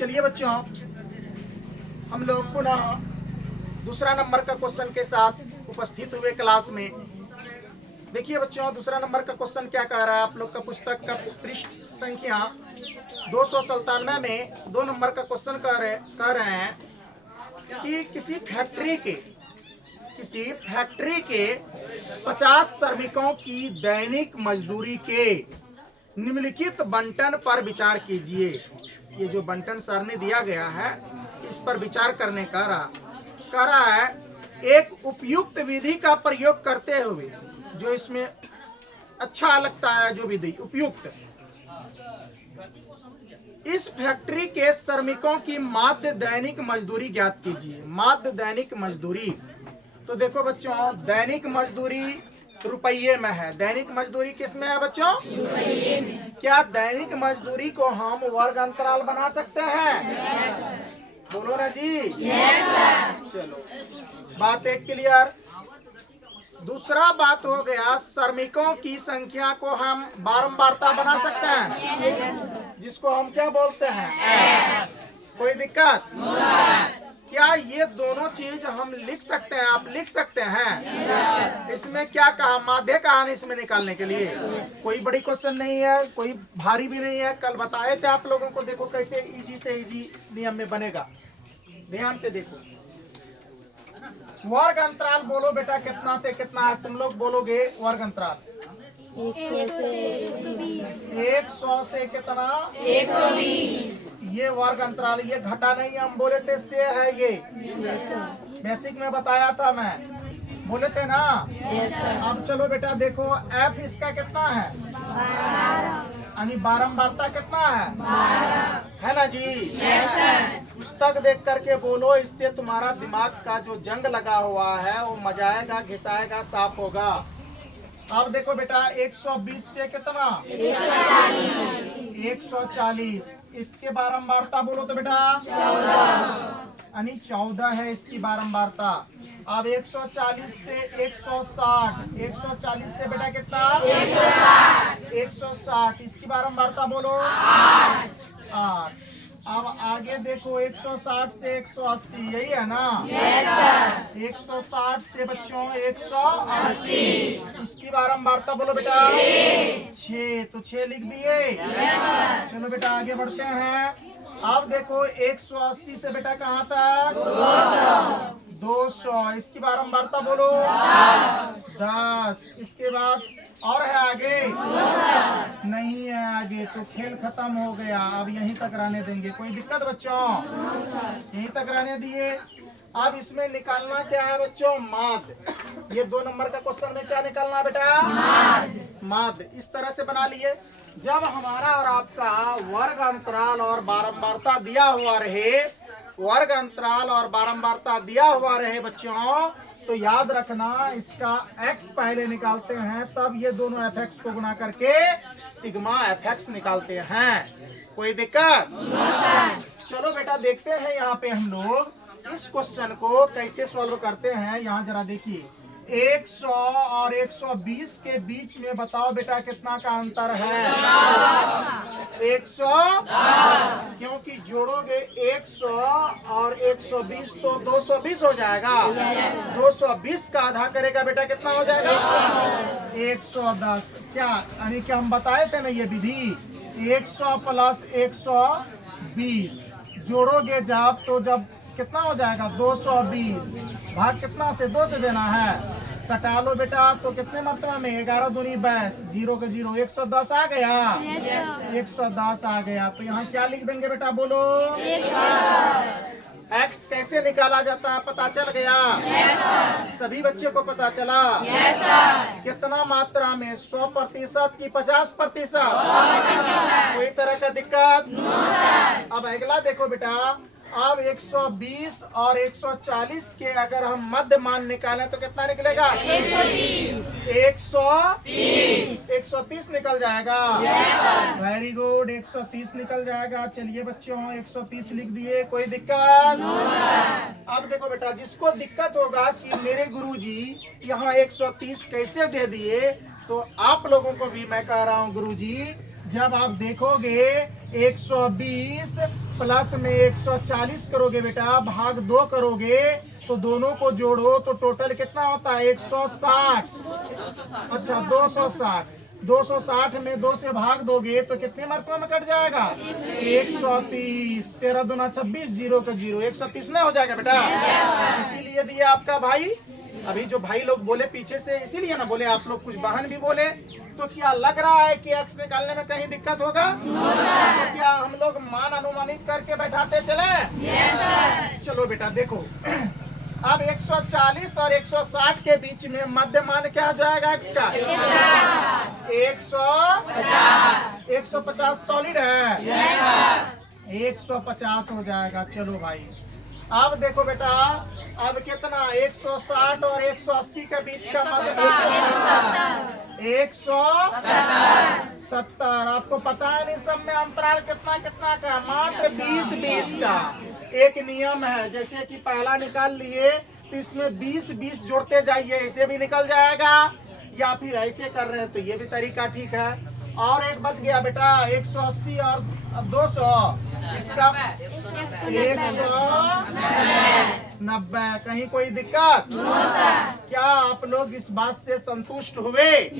चलिए बच्चों, हम लोग पुनः दूसरा नंबर का क्वेश्चन के साथ उपस्थित हुए क्लास में। देखिए बच्चों, दूसरा नंबर का क्वेश्चन क्या कह रहा है। आप लोग का पुस्तक का पृष्ठ संख्या 297 में 2 नंबर का क्वेश्चन कह रहे हैं कि किसी फैक्ट्री के 50 श्रमिकों की दैनिक मजदूरी के निम्नलिखित बंटन पर विचार कीजिए। ये जो बंटन सारणी दिया गया है इस पर विचार करने कह रहा है। एक उपयुक्त विधि का प्रयोग करते हुए, जो इसमें अच्छा लगता है जो विधि उपयुक्त, इस फैक्ट्री के श्रमिकों की माध्य दैनिक मजदूरी ज्ञात कीजिए। माध्य दैनिक मजदूरी, तो देखो बच्चों, दैनिक मजदूरी रुपये में है। दैनिक मजदूरी किस में है बच्चों? रुपये में। क्या दैनिक मजदूरी को हम वर्ग अंतराल बना सकते हैं? बोलो ना जी। Yes sir. चलो, बात एक क्लियर। दूसरा बात हो गया, श्रमिकों की संख्या को हम बारंबारता बना सकते हैं, जिसको हम क्या बोलते हैं? कोई दिक्कत? क्या ये दोनों चीज हम लिख सकते हैं? आप लिख सकते हैं? इसमें क्या कहा, माध्य कहानी इसमें निकालने के लिए कोई बड़ी क्वेश्चन नहीं है, कोई भारी भी नहीं है। कल बताए थे आप लोगों को, देखो कैसे इजी से इजी नियम में बनेगा। ध्यान से देखो, वर्ग अंतराल बोलो बेटा, कितना से कितना है? तुम लोग बोलोगे वर्ग अंतराल 100 से कितना? 120। ये वर्ग अंतराल, ये घटा नहीं, हम बोले थे से है। ये बेसिक में बताया था मैं, बोले थे ना। अब चलो बेटा देखो, एफ इसका कितना है? यानी बारंबारता कितना है ना जी? पुस्तक देख करके बोलो, इससे तुम्हारा दिमाग का जो जंग लगा हुआ है वो मजाएगा, घिसाएगा, साफ होगा। अब देखो बेटा, 120 से कितना? 140। इसके बारंबारता बोलो तो बेटा 14, 14 है इसकी बारंबारता। अब 140 से 160, 140 से बेटा कितना? 160। इसकी बारंबारता बोलो 8। अब आगे देखो, 160 से 180, यही है ना? Yes sir. 160 से बच्चों 180। इसकी बारंबारता बोलो बेटा 6। तो 6 लिख दिए। Yes sir. चलो बेटा आगे बढ़ते हैं। अब देखो 180 से बेटा कहाँ तक? 200। इसकी बारंबारता बोलो 10। इसके बाद और है आगे? नहीं है आगे, तो खेल खत्म हो गया। अब यहीं तक रहने देंगे, कोई दिक्कत बच्चों? यहीं तक रहने दिए। अब इसमें निकालना क्या है बच्चों? माध्य। ये 2 नंबर का क्वेश्चन में क्या निकालना बेटा? माध्य। इस तरह से बना लिए, जब हमारा और आपका वर्ग अंतराल और बारंबारता दिया हुआ रहे, वर्ग अंतराल और बारंबारता दिया हुआ रहे बच्चों, तो याद रखना इसका x पहले निकालते हैं, तब ये दोनों fx को गुना करके सिग्मा fx निकालते हैं। कोई दिक्कत? चलो बेटा देखते हैं यहाँ पे हम लोग इस क्वेश्चन को कैसे सॉल्व करते हैं। यहाँ जरा देखिए, 100 और 120 के बीच में बताओ बेटा कितना का अंतर है? 110। क्योंकि जोड़ोगे 100 और 120 तो 220 हो जाएगा। 220 का आधा करेगा बेटा कितना हो जाएगा? 110। क्या यानी कि हम बताए थे ना ये विधि, 100 प्लस 120 जोड़ोगे जब कितना हो जाएगा? 220। भाग कितना से? 2 से देना है। कटा लो बेटा, तो कितने मात्रा में? 11 दूनी 22, 0 के 0, 110 आ गया। 110 आ गया। तो यहाँ क्या लिख देंगे बेटा बोलो? x कैसे निकाला जाता है पता चल गया? सभी बच्चे को पता चला? कितना मात्रा में? 100% की 50%? कोई तरह का दिक्कत? अब अगला देखो बेटा, अब 120 और 140 के अगर हम मध्य मान निकालें तो कितना निकलेगा? 130 निकल जाएगा। वेरी गुड, 130 निकल जाएगा। चलिए बच्चों 130 लिख दिए, कोई दिक्कत? अब देखो बेटा, जिसको दिक्कत होगा कि मेरे गुरुजी यहाँ 130 कैसे दे दिए, तो आप लोगों को भी मैं कह रहा हूँ गुरुजी, जब आप देखोगे 120 प्लस में 140 करोगे बेटा, भाग 2 करोगे तो दोनों को जोड़ो तो टोटल कितना होता है 160। अच्छा 260, 260 में 2 से भाग दोगे तो कितने मरतबा में कट जाएगा 130। 13 दूना 26, 0 का 0, 130 नहीं हो जाएगा बेटा। इसीलिए दिया आपका भाई। अभी जो भाई लोग बोले पीछे से, इसीलिए ना बोले आप लोग, कुछ बहन भी बोले, तो क्या लग रहा है कि एक्स निकालने में कहीं दिक्कत होगा? तो क्या हम लोग मान अनुमानित करके बैठाते चले? चलो बेटा देखो, अब 140 और 160 के बीच में मध्य मान क्या जाएगा एक्स का? 150 सॉलिड है, 150 हो जाएगा। चलो भाई अब देखो बेटा, अब कितना 160 और 180 के बीच का मध्य 170। आपको पता है नहीं सब में अंतराल कितना कितना का? मात्र 20-20 का। एक नियम है, जैसे कि पहला निकाल लिए तो इसमें 20-20 जोड़ते जाइए, ऐसे भी निकल जाएगा, या फिर ऐसे कर रहे हैं तो ये भी तरीका ठीक है। और एक बच गया बेटा 180 और 200, इसका 190। कहीं कोई दिक्कत? क्या आप लोग इस बात से संतुष्ट हुए?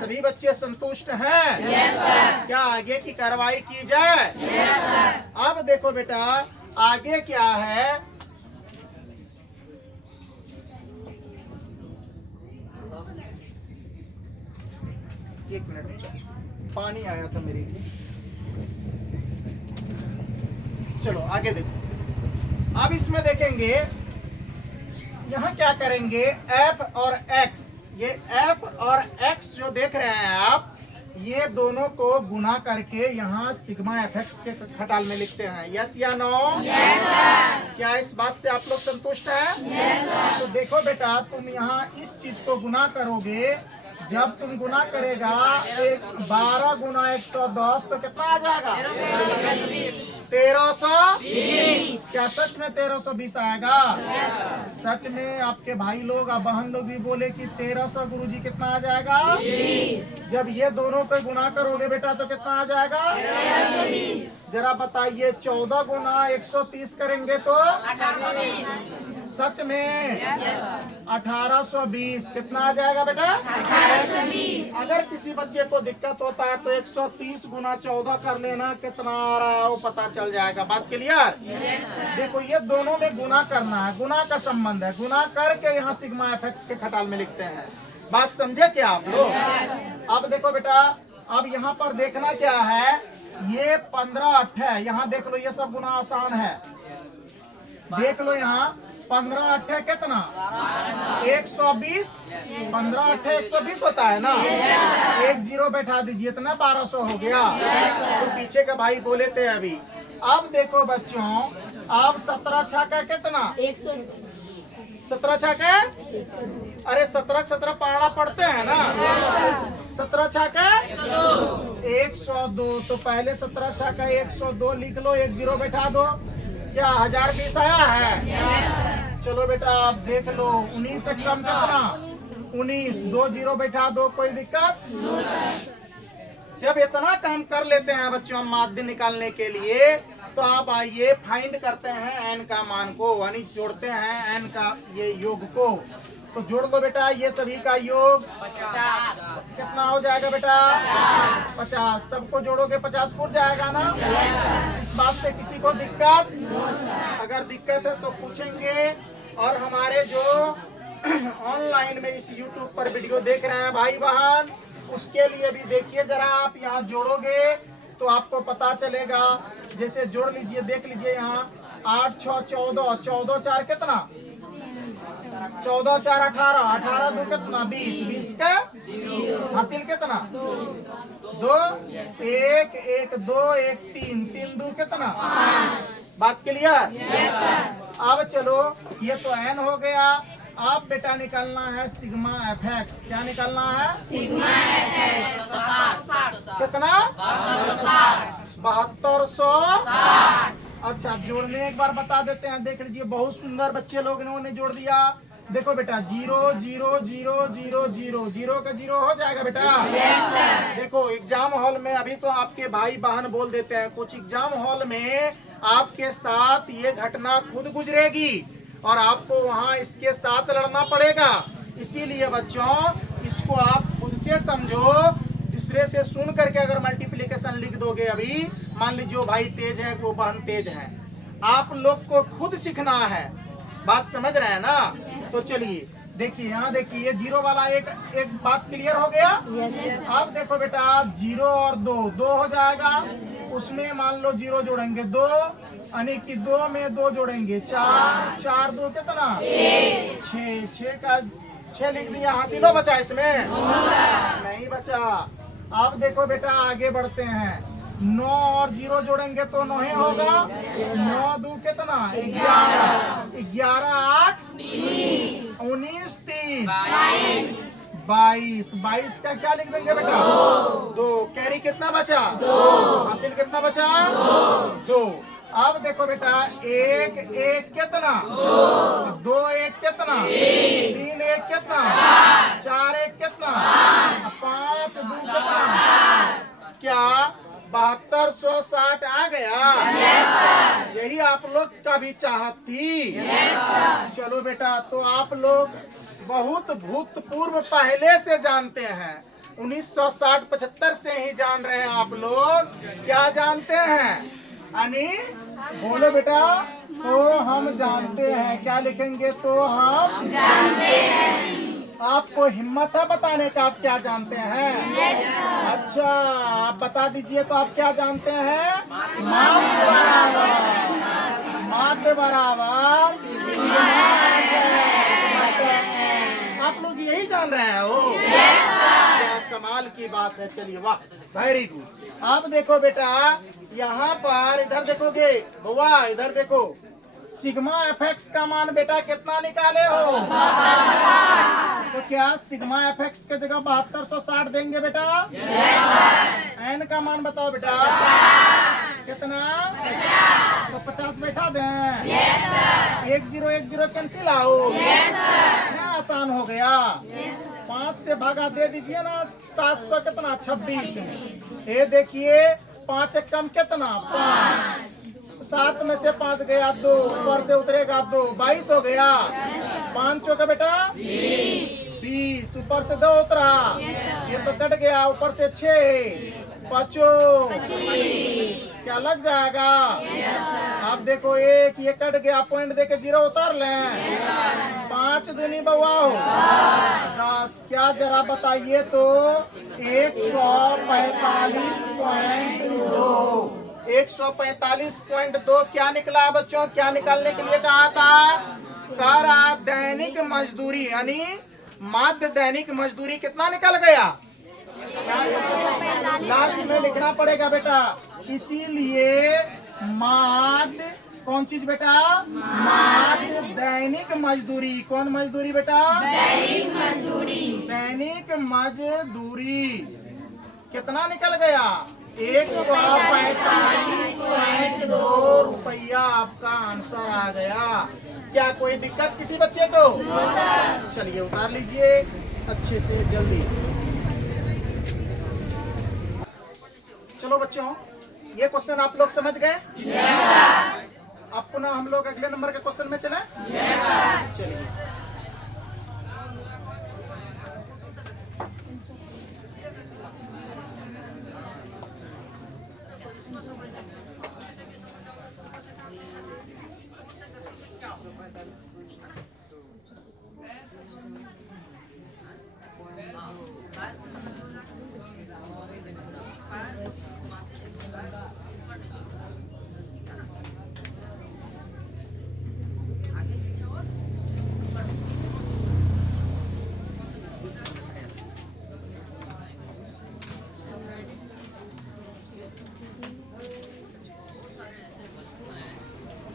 सभी बच्चे संतुष्ट हैं? क्या आगे की कार्रवाई की जाए? अब देखो बेटा आगे क्या है। एक मिनट, पानी आया था मेरे लिए। चलो आगे देखो, अब इसमें देखेंगे यहाँ क्या करेंगे, एफ और एक्स। ये एफ और एक्स जो देख रहे हैं आप, ये दोनों को गुना करके यहाँ सिग्मा एफ एक्स के खटाल में लिखते हैं। यस या नो? यस। क्या इस बात से आप लोग संतुष्ट हैं? यस। तो देखो बेटा, तुम यहाँ इस चीज को गुना करोगे, जब तुम गुना करेगा 12 गुना 110 तो कितना आ जाएगा? 1320। क्या सच में 1320 आएगा? सच में आपके भाई लोग और बहन लोग भी बोले कि 1300 गुरुजी कितना आ जाएगा? 20। जब ये दोनों पे गुना करोगे बेटा तो कितना आ जाएगा? 1320। जरा बताइए 14 गुना 130 करेंगे तो 1820। सच में 1820 कितना आ जाएगा बेटा? 1820। अगर किसी बच्चे को दिक्कत होता है तो 130 गुना 14 कर लेना, कितना आ रहा है वो पता चल जाएगा। बात क्लियर? देखो ये दोनों में गुना करना है, गुना का संबंध है, गुना करके यहाँ सिग्मा एफ एक्स के खटाल में लिखते हैं। बात समझे क्या आप लोग? अब देखो बेटा, अब यहाँ पर देखना क्या है, ये 15 है, यहाँ देख लो, ये सब गुना आसान है। देख लो यहाँ 15 कितना? 120। 15 120 होता है ना? एक जीरो बैठा दीजिए, इतना 1200 हो गया। तो पीछे का भाई बोले थे अभी। अब देखो बच्चों, अब 17 छक्का कितना? 17 छक्का, अरे 17 पढ़ना पढ़ते हैं ना? 17 छक्का 102। तो पहले 17 छक्का 102 लिख लो, एक जीरो बैठा दो। क्या 1020 आया है? चलो बेटा आप देख लो, 19 से कम कितना? 19। 2 जीरो बैठा दो, कोई दिक्कत? जब इतना काम कर लेते हैं बच्चों माध्य निकालने के लिए, तो आप आइए फाइंड करते हैं एन का मान को, यानी जोड़ते हैं एन का ये योग को। तो जोड़ दो बेटा, ये सभी का योग 50 कितना हो जाएगा बेटा? 50। सबको जोड़ोगे 50 पूर जाएगा ना? इस बात से किसी को दिक्कत? अगर दिक्कत है तो पूछेंगे। और हमारे जो ऑनलाइन में इस YouTube पर वीडियो देख रहे हैं भाई बहन, उसके लिए भी देखिए जरा, आप यहाँ जोड़ोगे तो आपको पता चलेगा। जैसे जोड़ लीजिए, देख लीजिए यहाँ 8 6 14, 14 4 कितना? 14 4 18, 18 2 कितना? 20, 20 का हासिल कितना? 2, 1 1 2 1 3, 3 2 कितना? 5। बात क्लियर? अब चलो, ये तो एन हो गया। आप बेटा निकालना है सिग्मा एफ एक्स। क्या निकालना है? Sigma F x. कितना? 7260। अच्छा जोड़ने एक बार बता देते हैं, देख लीजिए, बहुत सुंदर बच्चे लोगों ने जोड़ दिया। देखो बेटा 0 0 0 0 0 0 का 0 हो जाएगा बेटा। Yes sir. देखो एग्जाम हॉल में अभी तो आपके भाई बहन बोल देते हैं, कुछ एग्जाम हॉल में आपके साथ ये घटना खुद गुजरेगी और आपको वहां इसके साथ लड़ना पड़ेगा। इसीलिए बच्चों इसको आप खुद से समझो, दूसरे से सुन करके अगर मल्टीप्लिकेशन लिख दोगे, अभी मान लीजिए वो भाई तेज है वो बहन तेज है, आप लोग को खुद सीखना है। बात समझ रहे हैं ना? तो चलिए देखिए यहाँ देखिए ये 0 वाला एक बात क्लियर हो गया। अब देखो बेटा 0 और 2 2 हो जाएगा, उसमें मान लो 0 जोड़ेंगे 2, यानी कि 2 में 2 जोड़ेंगे 4 4 2 कितना 6 6 का 6 लिख दिया। हासिलो बचा इसमें? नहीं बचा। अब देखो बेटा आगे बढ़ते हैं, 9 और 0 जोड़ेंगे तो 9 ही होगा, 9 2 कितना 11 11 8 19 3 22 22 का क्या लिख देंगे बेटा 2। कैरी कितना बचा 2, हासिल कितना बचा 2। अब देखो बेटा 1 1 कितना 2 1 कितना 3 1 कितना 4 1 कितना 5 2 कितना, क्या 7260 आ गया? यही आप लोग का भी चाहत थी। चलो बेटा तो आप लोग बहुत भूतपूर्व पहले से जानते हैं, 1960-75 से ही जान रहे हैं आप लोग। क्या जानते हैं अनि बोलो बेटा? तो हम जानते हैं। क्या लिखेंगे? तो हम जानते हैं। आपको हिम्मत है बताने का आप क्या जानते हैं? अच्छा आप बता दीजिए तो आप क्या जानते हैं? माध्य बराबर, माध्य बराबर आप लोग यही जान रहे हैं हो? क्या कमाल की बात है। चलिए वाह, वेरी गुड। अब देखो बेटा यहाँ पर इधर देखोगे बुआ, इधर देखो सिग्मा एफएक्स का मान बेटा कितना निकाले हो? तो क्या सिग्मा एफएक्स के जगह 7260 देंगे बेटा? एन का मान बताओ बेटा कितना? तो 50 बैठा दें। 1 0 1 0 कैंसिल आओ। क्या आसान हो गया। 5 से भागा दे दीजिए ना, 700 कितना 26। ये देखिए 5 एक कम कितना 5, 7 में से 5 गया 2, ऊपर से उतरेगा 2, 22 हो गया। 5 चौका बेटा 20, ऊपर से 2 उतरा, ये तो कट गया, ऊपर से 6 5 क्या लग जाएगा? आप देखो 1 ये कट गया, पॉइंट देके 0 उतार लें। 5 दूनी बउआ हो 10, क्या जरा बताइए तो 145.2 क्या निकला बच्चों? क्या निकालने के लिए कहा था? कह रहा दैनिक मजदूरी यानी माध्य दैनिक मजदूरी कितना निकल गया? लास्ट में लिखना पड़ेगा बेटा। इसीलिए माध्य कौन चीज बेटा? माध्य दैनिक मजदूरी। कौन मजदूरी बेटा? दैनिक मजदूरी। दैनिक मजदूरी कितना निकल गया? 145.2 रुपया आपका आंसर आ गया। क्या कोई दिक्कत किसी बच्चे को? चलिए उतार लीजिए अच्छे से जल्दी। चलो बच्चों ये क्वेश्चन आप लोग समझ गए? अब पुनः हम लोग अगले नंबर के क्वेश्चन में चलें। चलिए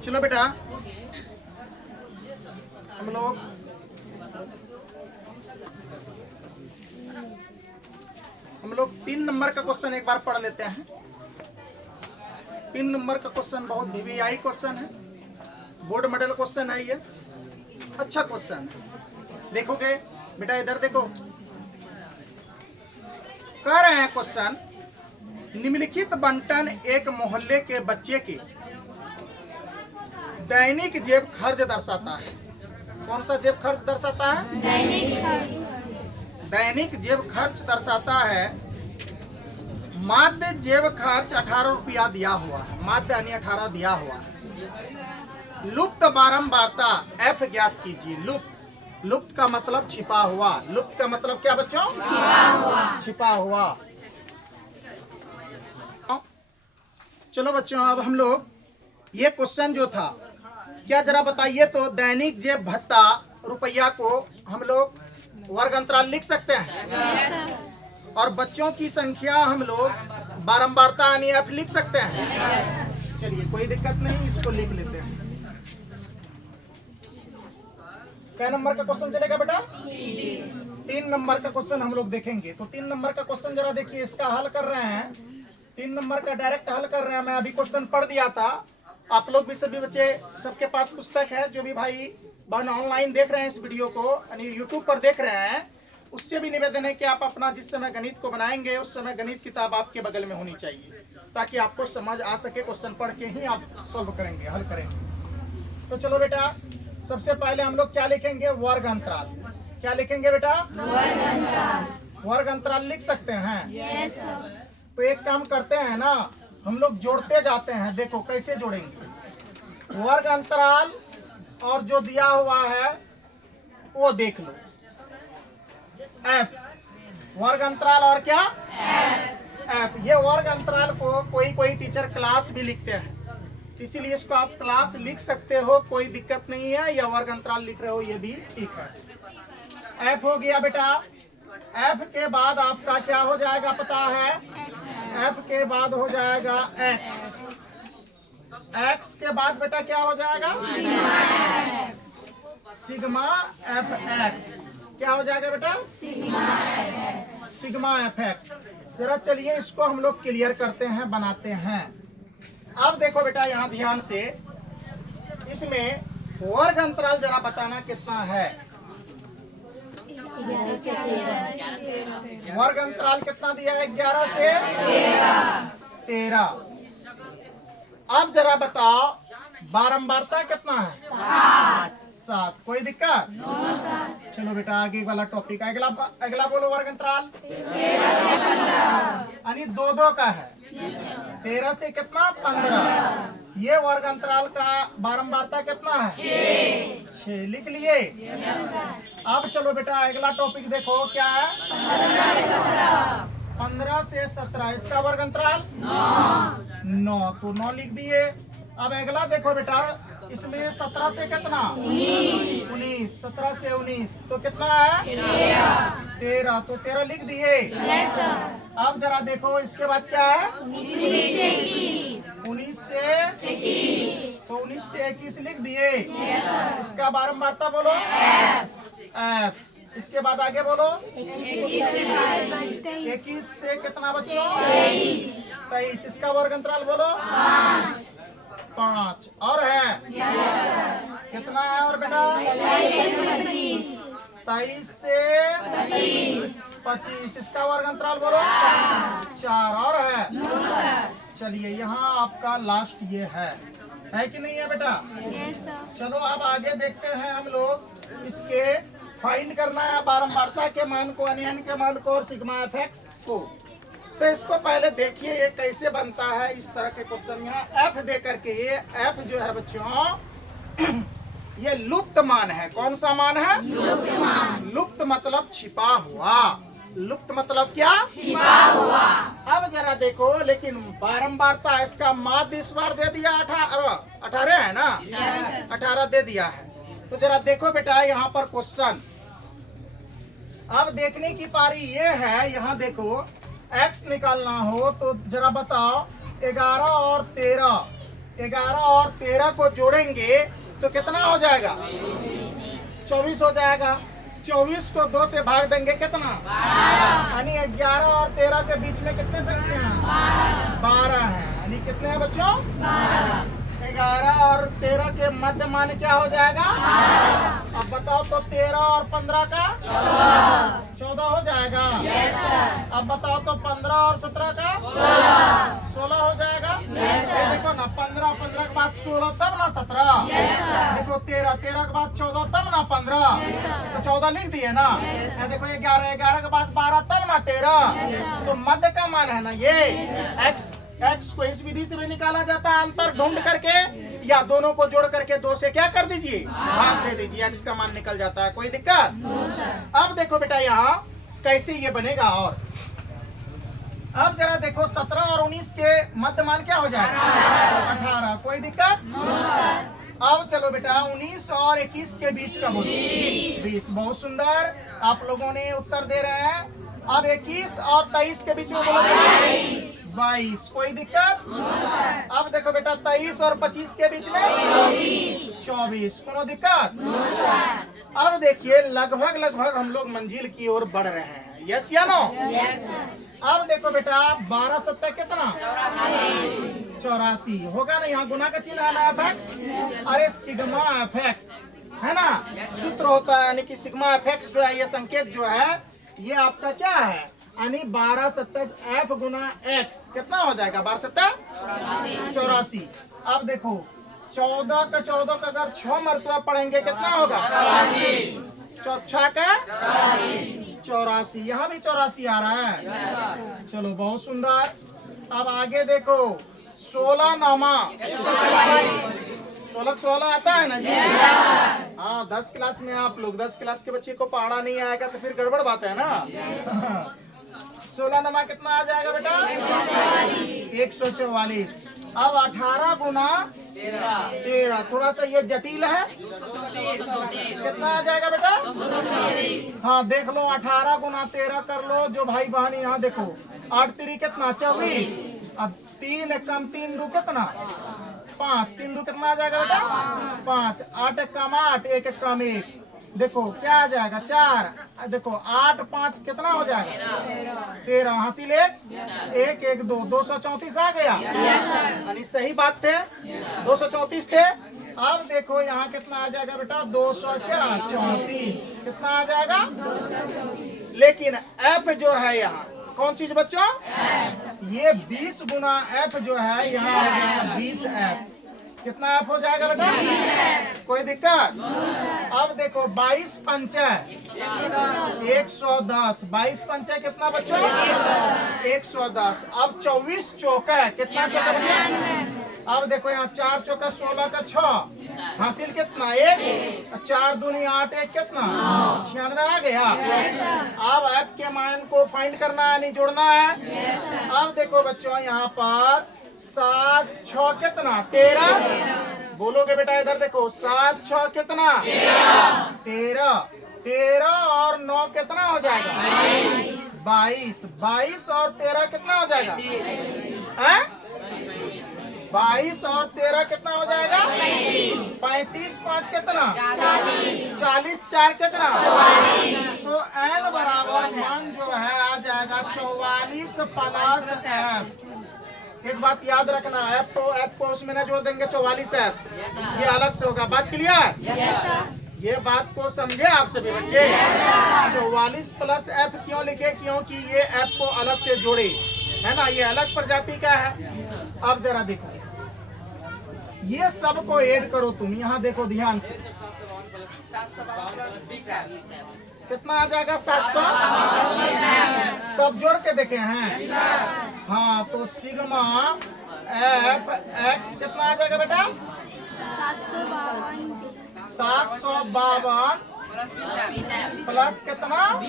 चलो बेटा हम लोग 3 नंबर का क्वेश्चन एक बार पढ़ लेते हैं। 3 नंबर का क्वेश्चन बहुत वीवीआई क्वेश्चन है, बोर्ड मॉडल क्वेश्चन है, ये अच्छा क्वेश्चन है। देखोगे बेटा, इधर देखो, कह रहे हैं क्वेश्चन, निम्नलिखित बंटन एक मोहल्ले के बच्चे के दैनिक जेब खर्च दर्शाता है। कौन सा जेब खर्च दर्शाता है? दैनिक जेब खर्च दर्शाता है। माध्य जेब खर्च 18 रुपया दिया हुआ है, माध्य यानी 18 दिया हुआ है। लुप्त बारंबारता एफ ज्ञात कीजिए। लुप्त का मतलब छिपा हुआ। लुप्त का मतलब क्या बच्चों? छिपा हुआ। चलो बच्चों, अब हम लोग ये क्वेश्चन जो था, क्या जरा बताइए तो, दैनिक जेब भत्ता रुपया को हम लोग वर्ग अंतराल लिख सकते हैं, और बच्चों की संख्या हम लोग बारंबारता यानी एफ लिख सकते हैं। चलिए कोई दिक्कत नहीं, इसको लिख लेते हैं। क्या नंबर का क्वेश्चन चलेगा बेटा? 3 नंबर का क्वेश्चन हम लोग देखेंगे। तो 3 नंबर का क्वेश्चन जरा देखिए, इसका हल कर रहे हैं। 3 नंबर का डायरेक्ट हल कर रहे हैं। मैं अभी क्वेश्चन पढ़ दिया था, आप लोग भी, सभी बच्चे, सबके पास पुस्तक है। जो भी भाई बहन ऑनलाइन देख रहे हैं इस वीडियो को, यानी यूट्यूब पर देख रहे हैं, उससे भी निवेदन है कि आप अपना जिस समय गणित को बनाएंगे उस समय गणित किताब आपके बगल में होनी चाहिए, ताकि आपको समझ आ सके। क्वेश्चन पढ़ के ही आप सॉल्व करेंगे, हल करेंगे। तो चलो बेटा, सबसे पहले हम लोग क्या लिखेंगे? वर्ग अंतराल। क्या लिखेंगे बेटा? वर्ग अंतराल लिख सकते हैं। yes, तो एक काम करते हैं ना, हम लोग जोड़ते जाते हैं। देखो कैसे जोड़ेंगे। वर्ग अंतराल और जो दिया हुआ है वो देख लो, एफ। वर्ग अंतराल और क्या? एफ। ये वर्ग अंतराल को कोई टीचर क्लास भी लिखते हैं, इसीलिए इसको आप क्लास लिख सकते हो, कोई दिक्कत नहीं है। या वर्ग अंतराल लिख रहे हो, ये भी ठीक है। एफ हो गया बेटा। एफ के बाद आपका क्या हो जाएगा पता है? एफ के बाद हो जाएगा एक्स। एक्स के बाद बेटा क्या हो जाएगा? Sigma F x. क्या हो जाएगा बेटा? Sigma F x. जरा चलिए इसको हम लोग क्लियर करते हैं, बनाते हैं। अब देखो बेटा, यहाँ ध्यान से, इसमें वर्ग अंतराल जरा बताना कितना है? वर्ग अंतराल कितना दिया है? 11 से 13। अब जरा बताओ बारंबारता कितना है? 7। कोई दिक्कत? चलो बेटा आगे वाला टॉपिक, अगला बोलो। वर्ग अंतराल 13 से 15, यानी 2 का है। 13 से कितना? 15। ये वर्ग अंतराल का बारंबारता कितना है? 6 लिख लिए। अब चलो बेटा अगला टॉपिक देखो, क्या है? 15 से 17। इसका वर्ग अंतराल 9, तो 9 लिख दिए। अब अगला देखो बेटा, इसमें 17 से कितना? 19। 17 से 19 तो कितना है? 13, तो 13 लिख दिए। अब जरा देखो इसके बाद क्या है? 19 से 21। तो 19 से 21 लिख दिए। इसका बारंबारता बोलो एफ। इसके बाद आगे बोलो 21 से कितना बच्चों? 23। इसका वर्ग अंतराल बोलो 5। और है कितना है? और बेटा 23 से 25। इसका वर्ग अंतराल बोलो 4। और है चलिए, यहाँ आपका लास्ट ये है कि नहीं है बेटा? चलो अब आगे देखते हैं हम लोग। इसके फाइंड करना है बारंबारता के मान को, अनियन के मान को, और सिग्मा एफ एक्स को। तो इसको पहले देखिए ये कैसे बनता है। इस तरह के क्वेश्चन यहाँ एफ दे करके, ये एफ जो है बच्चों ये लुप्त मान है। कौन सा मान है? लुप्त मान। लुप्त मतलब छिपा हुआ। लुप्त मतलब क्या? छिपा हुआ। अब जरा देखो, लेकिन बारंबारता इसका माध्य इस बार दे दिया 18 है ना? 18 दे दिया है। तो जरा देखो बेटा यहाँ पर क्वेश्चन, अब देखने की पारी ये है। यहाँ देखो x निकालना हो तो जरा बताओ 11 और 13, 11 और 13 को जोड़ेंगे तो कितना हो जाएगा? 24 हो जाएगा। 24 को 2 से भाग देंगे कितना? 12। यानी 11 और 13 के बीच में कितने संख्या हैं? 12 है। यानी कितने हैं बच्चों? 12। 11 और 13 के मध्य मान क्या हो जाएगा? अब बताओ तो 13 और 15 का 14 हो जाएगा। अब बताओ तो 15 और 17 का 16 हो जाएगा। ये देखो ना 15 के बाद 16 तब ना 17। देखो 13 के बाद 14 तब ना 15, तो 14 लिख दिए ना। ये देखो 11 के बाद 12 तब ना 13, तो मध्य का मान है ना ये एक्स को इस विधि से भी निकाला जाता है अंतर ढूंढ करके, या दोनों को जोड़ करके 2 से क्या कर दीजिए भाग दे दीजिए, एक्स का मान निकल जाता है। कोई दिक्कत? अब देखो बेटा यहाँ कैसे ये बनेगा। और अब जरा देखो 17 और 19 के मध्य मान क्या हो जाएगा 18। कोई दिक्कत? अब चलो बेटा 19 और 21 के बीच का बोलो 20। बहुत सुंदर, आप लोगों ने उत्तर दे रहे हैं। अब 21 और 23 के बीच में बोलो 22। कोई दिक्कत? अब देखो बेटा 23 और 25 के बीच में 24। कोनो दिक्कत? अब देखिए लगभग हम लोग मंजिल की ओर बढ़ रहे हैं। यस या नो? अब देखो बेटा 12 सत्ता कितना 84 होगा ना। यहाँ गुना का चिन्ह है ना एफएक्स, अरे सिग्मा एफएक्स है ना सूत्र होता है, यानी कि सिग्मा एफएक्स जो है ये संकेत जो है ये आपका क्या है, यानी 12 सत्ता एफ गुना एक्स कितना हो जाएगा 12 सत्ता 84। अब देखो 14 का अगर 6 मरतबा पढ़ेंगे कितना होगा 6 का 84। यहाँ भी 84 आ रहा है। चलो बहुत सुंदर। अब आगे देखो 16 नामा 16 आता है ना जी। हाँ 10 क्लास में आप लोग 10 क्लास के बच्चे को पढ़ा नहीं आएगा तो फिर गड़बड़ बात है ना। 16 नमा कितना आ जाएगा बेटा 144। अब 18 गुना 13, थोड़ा सा ये जटिल है, कितना आ जाएगा बेटा हाँ देख लो 18 गुना 13 कर लो जो भाई बहन यहाँ देखो 8 3 कितना 24। अब 3 कम 3 दो कितना 5, 3 दो कितना आ जाएगा बेटा 5, 8 कम 8, 1 कम 1, देखो क्या आ जाएगा 4। देखो 8 5 कितना हो जाएगा 13, हासिल 1 1 2 234 आ गया। यानी सही बात थे 234 थे। अब देखो यहाँ कितना आ जाएगा बेटा 234 कितना आ जाएगा। लेकिन एफ जो है यहाँ कौन चीज बच्चों ये 20 गुना एफ जो है यहाँ हो जाएगा 20 एफ। कितना एफ हो जाएगा बेटा कोई दिक्कत? अब देखो 22 पंचा 110, 22 पंचा कितना बच्चों 110। अब 24 चौका कितना चौका बच्चों? अब देखो यहाँ 4 चौका 16 का 6, हासिल कितना 1, 4 दूनी 8 1 कितना 96 आ गया। अब एफ के मान को फाइंड करना है नहीं जोड़ना है। अब देखो बच्चों यहाँ पर 7 6 कितना 13, बोलोगे बेटा इधर देखो 7 6 कितना 13 और 9 कितना हो जाएगा 22 और 13 कितना हो जाएगा 22 और 13 कितना हो जाएगा 35 5 कितना 40 4 कितना। तो एन बराबर मान जो है आ जाएगा 44 प्लस एफ। एक बात याद रखना एफ को उसमें ना जोड़ देंगे 44 एफ, ये अलग से होगा। बात क्लियर? ये बात को समझे आप सभी बच्चे। 44 प्लस एफ क्यों लिखे क्योंकि ये एफ को अलग से जोड़े है ना, ये अलग प्रजाति का है। अब जरा देखो ये सबको ऐड करो तुम, यहाँ देखो ध्यान से कितना आ जाएगा 700। सब जोड़ के देखे हैं हाँ, तो सिग्मा एफ एक्स कितना आ जाएगा बेटा 752 प्लस कितना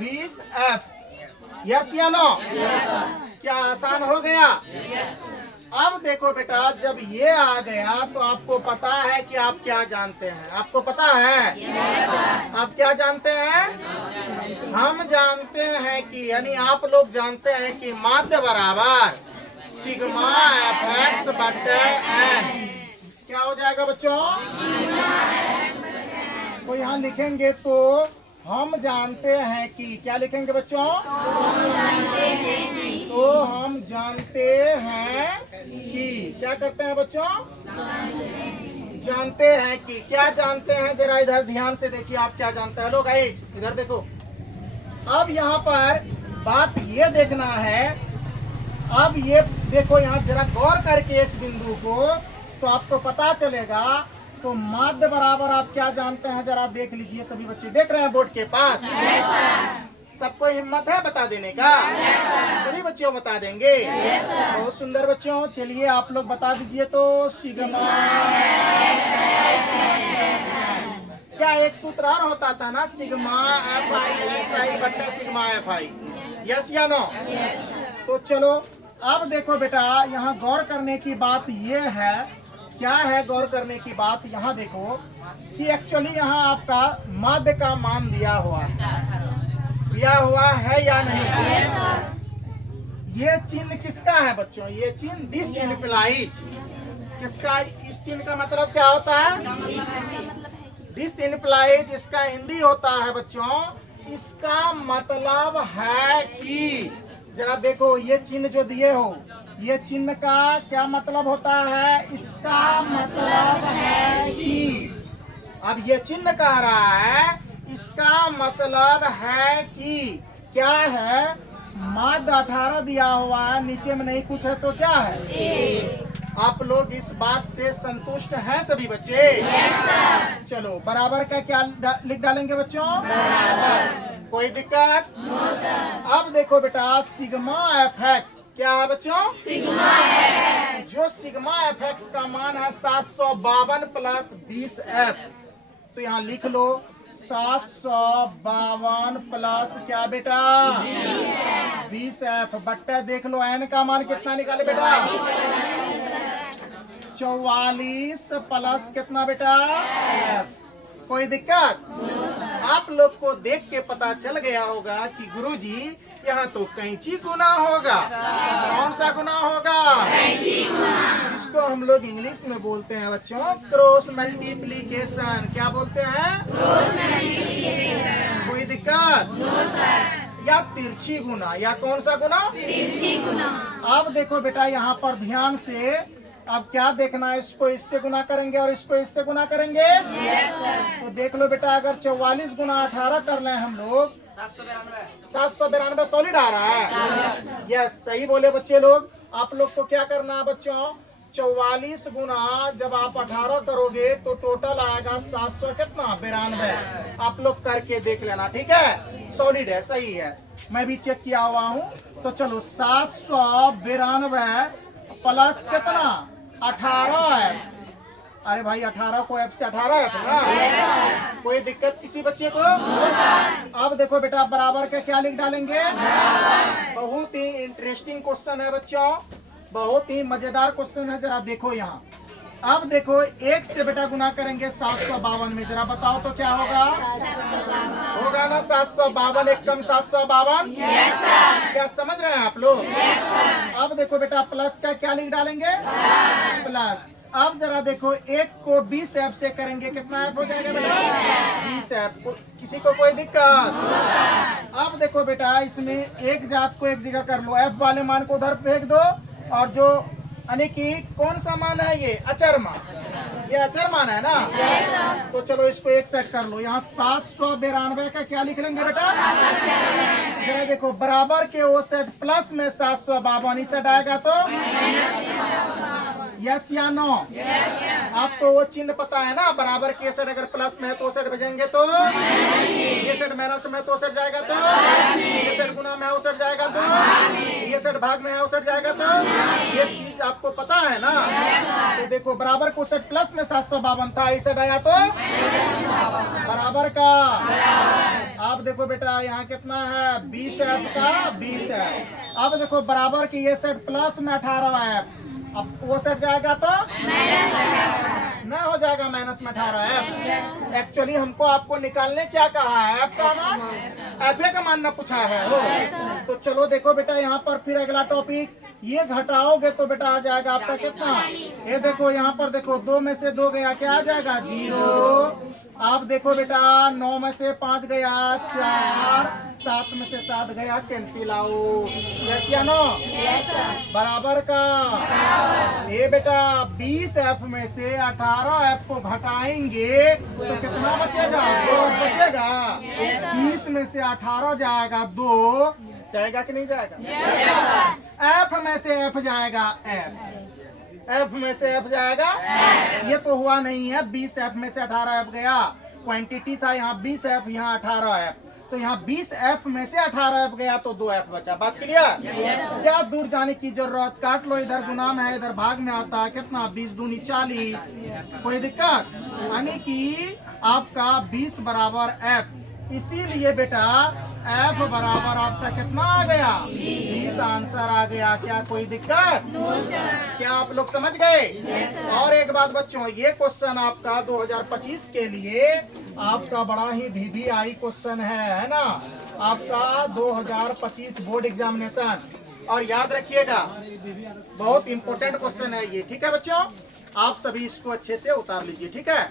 20 एफ। यस या नो? क्या आसान हो गया? अब देखो बेटा जब ये आ गया तो आपको पता है कि आप क्या जानते हैं। आपको पता है आप क्या जानते हैं? हम जानते हैं कि यानी आप लोग जानते हैं कि माध्य बराबर सिग्मा एफ एक्स बटे एन क्या हो जाएगा बच्चों? तो यहाँ लिखेंगे तो हम जानते हैं कि क्या लिखेंगे बच्चों? तो हम जानते हैं कि क्या करते हैं बच्चों? जानते हैं कि क्या जानते हैं, जरा इधर ध्यान से देखिए आप क्या जानते हैं। लोग गाइस इधर देखो, अब यहाँ पर बात ये देखना है, अब ये देखो यहाँ जरा गौर करके इस बिंदु को, तो आपको पता चलेगा। तो माध्य बराबर आप क्या जानते हैं, जरा देख लीजिए। सभी बच्चे देख रहे हैं बोर्ड के पास? सबको हिम्मत है बता देने का? सभी बच्चों बता देंगे? बहुत सुंदर बच्चों, चलिए आप लोग बता दीजिए। तो सिग्मा क्या एक सूत्र और होता था ना, सिग्मा एफ आई एक्स आई बट्टे सिग्मा एफ आई, यस या नो? तो चलो अब देखो बेटा, यहाँ गौर करने की बात ये है, क्या है गौर करने की बात, यहाँ देखो कि एक्चुअली यहाँ आपका माध्य का मान दिया हुआ है या नहीं? ये चिन्ह किसका है बच्चों? ये चिन्ह दिस इम्प्लाइज किसका? इस चिन्ह का मतलब क्या होता है? दिस इम्प्लाइज इसका हिंदी होता है बच्चों, इसका मतलब है कि, जरा देखो ये चिन्ह जो दिए हो, ये चिन्ह का क्या मतलब होता है? इसका मतलब है कि, अब ये चिन्ह कह रहा है इसका मतलब है कि क्या है? माध्य 18 दिया हुआ है, नीचे में नहीं कुछ है तो क्या है? आप लोग इस बात से संतुष्ट हैं सभी बच्चे? चलो बराबर का क्या लिख डालेंगे बच्चों? बराबर। कोई दिक्कत? अब देखो बेटा, सिग्मा एफ एक्स क्या है बच्चों? Sigma F. जो सिग्मा एफ एक्स का मान है 752 प्लस 20 एफ, तो यहाँ लिख लो 752 प्लस क्या बेटा? 20 एफ बट्टा, देख लो एन का मान कितना निकाले बेटा? 44 प्लस कितना बेटा? एफ। कोई दिक्कत? आप लोग को देख के पता चल गया होगा कि गुरुजी यहाँ तो कैंची गुना होगा। कौन सा गुना होगा? कैंची गुना, जिसको हम लोग इंग्लिश में बोलते हैं बच्चों क्रॉस मल्टीप्लीकेशन। क्या बोलते हैं? Cross multiplication. कोई दिक्कत? No sir. या तिरछी गुना, या कौन सा गुना? तिरछी गुना। अब देखो बेटा यहाँ पर ध्यान से, अब क्या देखना है, इसको इससे गुना करेंगे और इसको इससे गुना करेंगे। Yes sir. तो देख लो बेटा, अगर 44 गुना 18 कर लें हम लोग, 792 सॉलिड आ रहा है। यस सही बोले बच्चे लोग। आप लोग को क्या करना है बच्चों, 44 गुना जब आप 18 करोगे तो टोटल आएगा 700 कितना? 92। आप लोग करके देख लेना, ठीक है? सॉलिड है, सही है, मैं भी चेक किया हुआ हूँ। तो चलो 792 प्लस कितना? 18 है। अरे भाई 18 को एफ से 18 है ना? कोई दिक्कत किसी बच्चे को? अब देखो बेटा, बराबर का क्या लिख डालेंगे? बहुत ही इंटरेस्टिंग क्वेश्चन है बच्चों, बहुत ही मजेदार क्वेश्चन है। जरा देखो यहाँ, अब देखो 1 से बेटा गुना करेंगे 752 में, जरा बताओ तो क्या होगा? होगा ना 752 एक कम 752। क्या समझ रहे हैं आप लोग? अब देखो बेटा, प्लस का क्या लिख डालेंगे? प्लस। अब जरा देखो 1 को 20 एफ से करेंगे, कितना एफ हो जाएगा बेटा? 20 एफ। किसी को कोई दिक्कत? अब देखो बेटा, इसमें एक जात को एक जगह कर लो, एफ वाले मान को उधर फेंक दो, और जो यानी कि कौन सा मान है ये? अचर मान। ये अचर मान है ना? तो चलो इसको एक सेट कर लो। यहाँ 792 का क्या लिख लेंगे बेटा? जरा देखो, बराबर के वो सेट प्लस में 752 सेट आएगा तो यस या नो? आपको वो चिन्ह पता है ना, बराबर के सेट अगर प्लस में है तो सेट भेजेंगे तो, ये सेट माइनस में तो सेट जाएगा तो, ये सेट गुना में है वो सेट जाएगा तो, ये सेट भाग में है वो सेट जाएगा तो, ये चीज आपको पता है ना? तो देखो बराबर को सेट प्लस में 752 था, ये सेट आया तो बराबर का। अब देखो बेटा यहाँ कितना है? 20 एफ का 20 है। अब देखो बराबर की ये सेट प्लस में 18 है, अब वो सेट जाएगा तो न हो जाएगा माइनस में 18 एफ। एक्चुअली हमको आपको निकालने क्या कहा है? एफ का मान, एफ का मान ना पूछा है। तो चलो देखो बेटा यहाँ पर फिर अगला टॉपिक, ये घटाओगे तो बेटा आ जाएगा आपका कितना, ये देखो यहाँ पर देखो 2 में से 2 गया, क्या आ जाएगा 0। आप देखो बेटा 9 में से 5 गया 4, 7 में से 7 गया, कैंसिल आउट। यस या नो? बराबर का। ये बेटा 20f में से 18f को घटाएंगे तो कितना बचेगा, 2 बचेगा। 20 में से 18 जाएगा 2, जाएगा कि नहीं जाएगा? एफ में से एफ जाएगा, एफ में से एफ जाएगा। ये तो हुआ नहीं है, 20f में से 18f गया, क्वांटिटी था यहाँ 20f, यहाँ 18f, तो यहाँ 20f में से 18f गया तो 2f बचा। बात क्लियर? क्या दूर जाने की जरूरत, काट लो, इधर गुना में है इधर भाग में आता है, कितना 20 दूनी 40, कोई दिक्कत? यानी कि आपका 20 बराबर f, इसीलिए बेटा f बराबर आपका कितना आ गया, 20 आंसर आ गया। क्या कोई दिक्कत? क्या आप लोग समझ गए? और एक बात बच्चों, ये क्वेश्चन आपका 2025 के लिए आपका बड़ा ही VVI क्वेश्चन है ना, आपका 2025 बोर्ड एग्जामिनेशन। और याद रखिएगा बहुत इंपॉर्टेंट क्वेश्चन है ये, ठीक है बच्चों? आप सभी इसको अच्छे से उतार लीजिए, ठीक है?